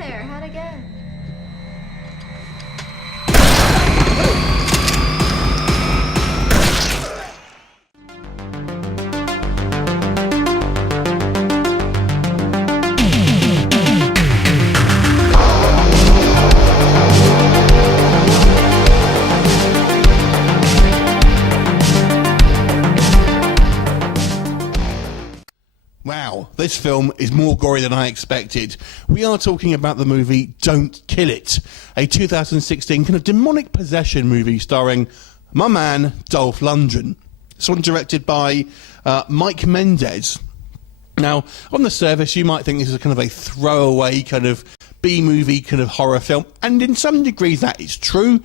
there? How'd it go? Wow, this film is more gory than I expected. We are talking about the movie Don't Kill It, a 2016 kind of demonic possession movie starring my man, Dolph Lundgren. This one directed by Mike Mendez. Now, on the surface, you might think this is a kind of a throwaway kind of B-movie kind of horror film, and in some degrees that is true,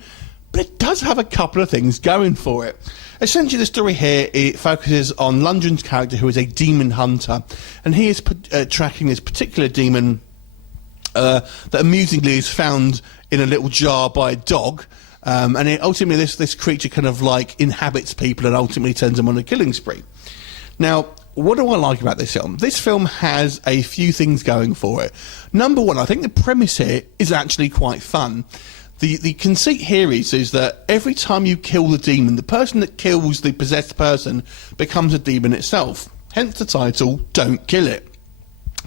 but it does have a couple of things going for it. Essentially, the story here, it focuses on Lundgren's character, who is a demon hunter, and he is tracking this particular demon that amusingly is found in a little jar by a dog, and ultimately this creature kind of like inhabits people and ultimately turns them on a killing spree. Now, what do I like about this film? This film has a few things going for it. Number one, I think the premise here is actually quite fun. The conceit here is that every time you kill the demon, the person that kills the possessed person becomes a demon itself. Hence the title, Don't Kill It.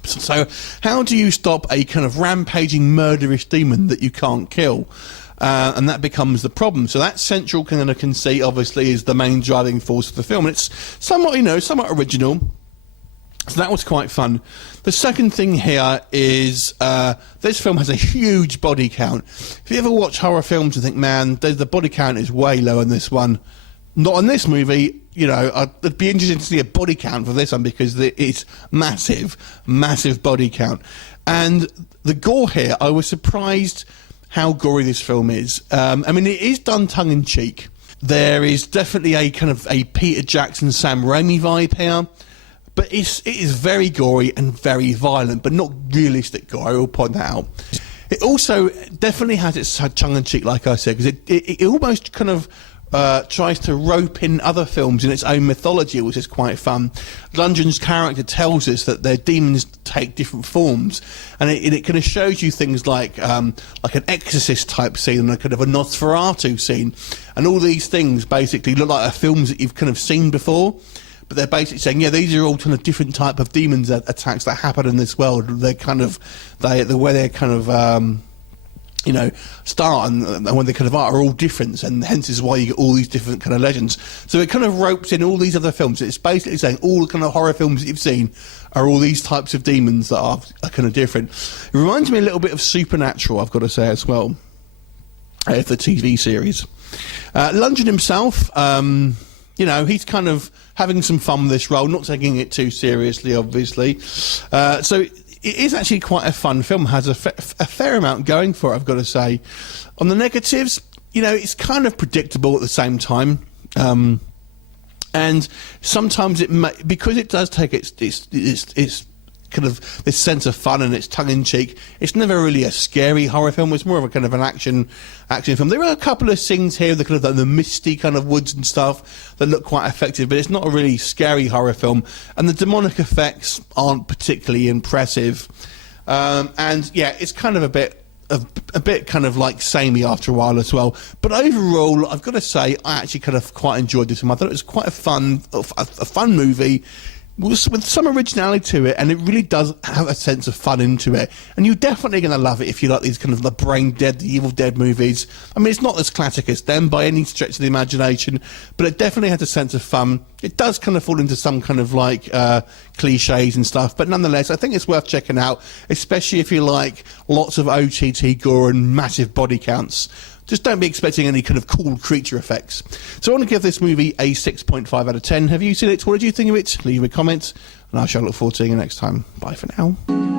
So how do you stop a kind of rampaging, murderous demon that you can't kill? And that becomes the problem. So that central kind of conceit, obviously, is the main driving force of the film. And it's somewhat, somewhat original. So that was quite fun. The second thing here is this film has a huge body count. If you ever watch horror films and think, man, the body count is way low on this one, not on this movie, it'd be interesting to see a body count for this one because it's massive, massive body count. And the gore here, I was surprised how gory this film is. I mean, it is done tongue-in-cheek. There is definitely a kind of a Peter Jackson, Sam Raimi vibe here. But it is very gory and very violent, but not realistic gore, I will point that out. It also definitely has its tongue-in-cheek, like I said, because it almost kind of tries to rope in other films in its own mythology, which is quite fun. Lundgren's character tells us that their demons take different forms, and it kind of shows you things like an Exorcist type scene and a kind of a Nosferatu scene, and all these things basically look like films that you've kind of seen before. But they're basically saying, yeah, these are all kind of different type of demons attacks that happen in this world. They're kind of, the way they're kind of, start and when they kind of are all different, and hence is why you get all these different kind of legends. So it kind of ropes in all these other films. It's basically saying all the kind of horror films that you've seen are all these types of demons that are kind of different. It reminds me a little bit of Supernatural, I've got to say as well, the TV series. Lundgren himself, he's kind of having some fun with this role, not taking it too seriously, obviously. So it is actually quite a fun film, has a fair amount going for it, I've got to say. On the negatives, it's kind of predictable at the same time. And sometimes because it does take its kind of this sense of fun and it's tongue-in-cheek, it's never really a scary horror film. It's more of a kind of an action film. There are a couple of scenes here, the kind of the misty kind of woods and stuff that look quite effective, but it's not a really scary horror film, and the demonic effects aren't particularly impressive. And yeah, it's kind of a bit kind of like samey after a while as well. But overall, I've got to say, I actually kind of quite enjoyed this film. I thought it was quite a fun movie with some originality to it, and it really does have a sense of fun into it. And you're definitely going to love it if you like these kind of the Brain Dead, the Evil Dead movies. I mean, it's not as classic as them by any stretch of the imagination, but it definitely has a sense of fun. It does kind of fall into some kind of like cliches and stuff, but nonetheless, I think it's worth checking out, especially if you like lots of OTT gore and massive body counts. Just don't be expecting any kind of cool creature effects. So I want to give this movie a 6.5 out of 10. Have you seen it? What did you think of it? Leave a comment, and I shall look forward to seeing you next time. Bye for now.